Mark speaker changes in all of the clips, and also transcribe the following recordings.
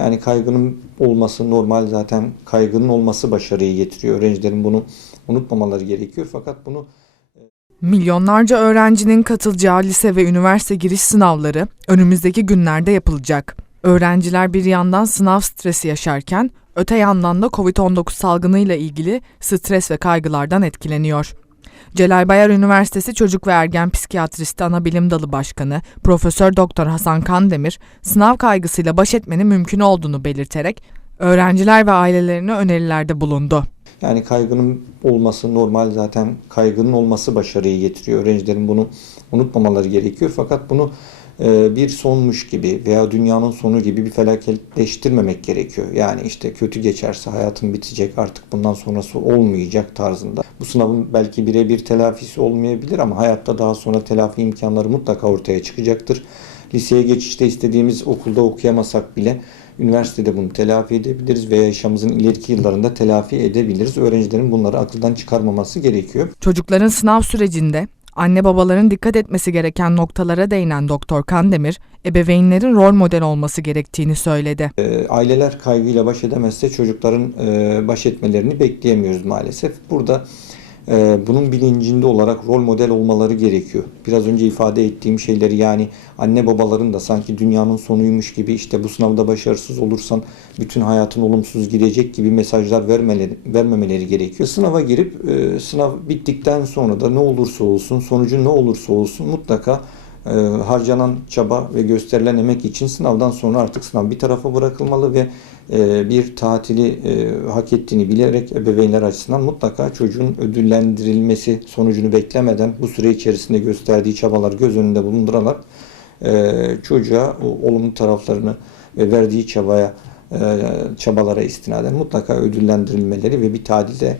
Speaker 1: Yani kaygının olması normal zaten kaygının olması başarıyı getiriyor. Öğrencilerin bunu unutmamaları gerekiyor. Fakat bunu
Speaker 2: Milyonlarca öğrencinin katılacağı lise ve üniversite giriş sınavları önümüzdeki günlerde yapılacak. Öğrenciler bir yandan sınav stresi yaşarken, öte yandan da COVID-19 salgınıyla ilgili stres ve kaygılardan etkileniyor. Celal Bayar Üniversitesi Çocuk ve Ergen Psikiyatristi Anabilim Dalı Başkanı Profesör Doktor Hasan Kandemir, sınav kaygısıyla baş etmenin mümkün olduğunu belirterek öğrenciler ve ailelerine önerilerde bulundu.
Speaker 1: yani kaygının olması normal zaten kaygının olması başarıyı getiriyor. Öğrencilerin bunu unutmamaları gerekiyor. Fakat bunu bir sonmuş gibi veya dünyanın sonu gibi bir felaketleştirmemek gerekiyor. Yani işte kötü geçerse hayatım bitecek artık bundan sonrası olmayacak tarzında. Bu sınavın belki birebir telafisi olmayabilir ama hayatta daha sonra telafi imkanları mutlaka ortaya çıkacaktır. Liseye geçişte istediğimiz okulda okuyamasak bile üniversitede bunu telafi edebiliriz veya yaşamımızın ileriki yıllarında telafi edebiliriz. Öğrencilerin bunları akıldan çıkarmaması gerekiyor.
Speaker 2: Çocukların sınav sürecinde anne babaların dikkat etmesi gereken noktalara değinen Doktor Kandemir, ebeveynlerin rol model olması gerektiğini söyledi.
Speaker 1: E, aileler kaygıyla baş edemezse çocukların e, baş etmelerini bekleyemiyoruz maalesef. Burada e, bunun bilincinde olarak rol model olmaları gerekiyor. Biraz önce ifade ettiğim şeyleri yani anne babaların da sanki dünyanın sonuymuş gibi işte bu sınavda başarısız olursan bütün hayatın olumsuz gidecek gibi mesajlar vermeleri, vermemeleri gerekiyor. Sınava girip e, sınav bittikten sonra da ne olursa olsun sonucu ne olursa olsun mutlaka e, harcanan çaba ve gösterilen emek için sınavdan sonra artık sınav bir tarafa bırakılmalı ve e, bir tatili e, hak ettiğini bilerek ebeveynler açısından mutlaka çocuğun ödüllendirilmesi sonucunu beklemeden bu süre içerisinde gösterdiği çabalar göz önünde bulundurarak e, çocuğa olumlu taraflarını ve verdiği çabaya çabalara istinaden mutlaka ödüllendirilmeleri ve bir tadilde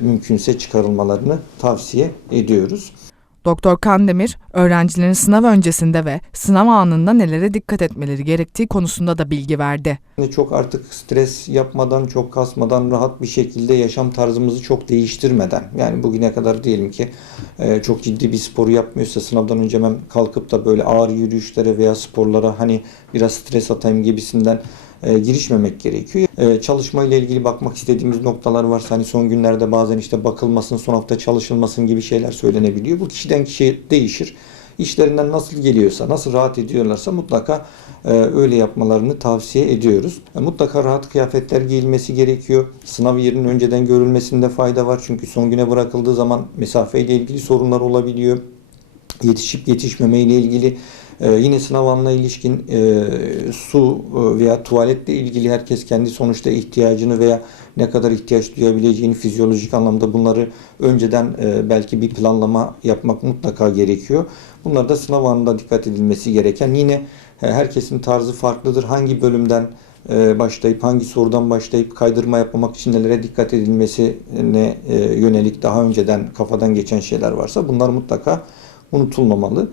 Speaker 1: mümkünse çıkarılmalarını tavsiye ediyoruz.
Speaker 2: Doktor Kandemir, öğrencilerin sınav öncesinde ve sınav anında nelere dikkat etmeleri gerektiği konusunda da bilgi verdi.
Speaker 1: Çok artık stres yapmadan, çok kasmadan, rahat bir şekilde yaşam tarzımızı çok değiştirmeden, yani bugüne kadar diyelim ki e, çok ciddi bir sporu yapmıyorsa sınavdan önce hemen kalkıp da böyle ağır yürüyüşlere veya sporlara hani biraz stres atayım gibisinden e, girişmemek gerekiyor. E, çalışma ile ilgili bakmak istediğimiz noktalar varsa hani son günlerde bazen işte bakılmasın, son hafta çalışılmasın gibi şeyler söylenebiliyor. Bu kişiden kişiye değişir. İşlerinden nasıl geliyorsa, nasıl rahat ediyorlarsa mutlaka e, öyle yapmalarını tavsiye ediyoruz. E, mutlaka rahat kıyafetler giyilmesi gerekiyor. Sınav yerinin önceden görülmesinde fayda var. Çünkü son güne bırakıldığı zaman mesafeyle ilgili sorunlar olabiliyor. Yetişip yetişmeme ile ilgili ee, yine sınav anına ilişkin e, su e, veya tuvaletle ilgili herkes kendi sonuçta ihtiyacını veya ne kadar ihtiyaç duyabileceğini fizyolojik anlamda bunları önceden e, belki bir planlama yapmak mutlaka gerekiyor. Bunlar da sınav anında dikkat edilmesi gereken. Yine e, herkesin tarzı farklıdır. Hangi bölümden e, başlayıp hangi sorudan başlayıp kaydırma yapmamak için nelere dikkat edilmesine yönelik daha önceden kafadan geçen şeyler varsa bunlar mutlaka unutulmamalı.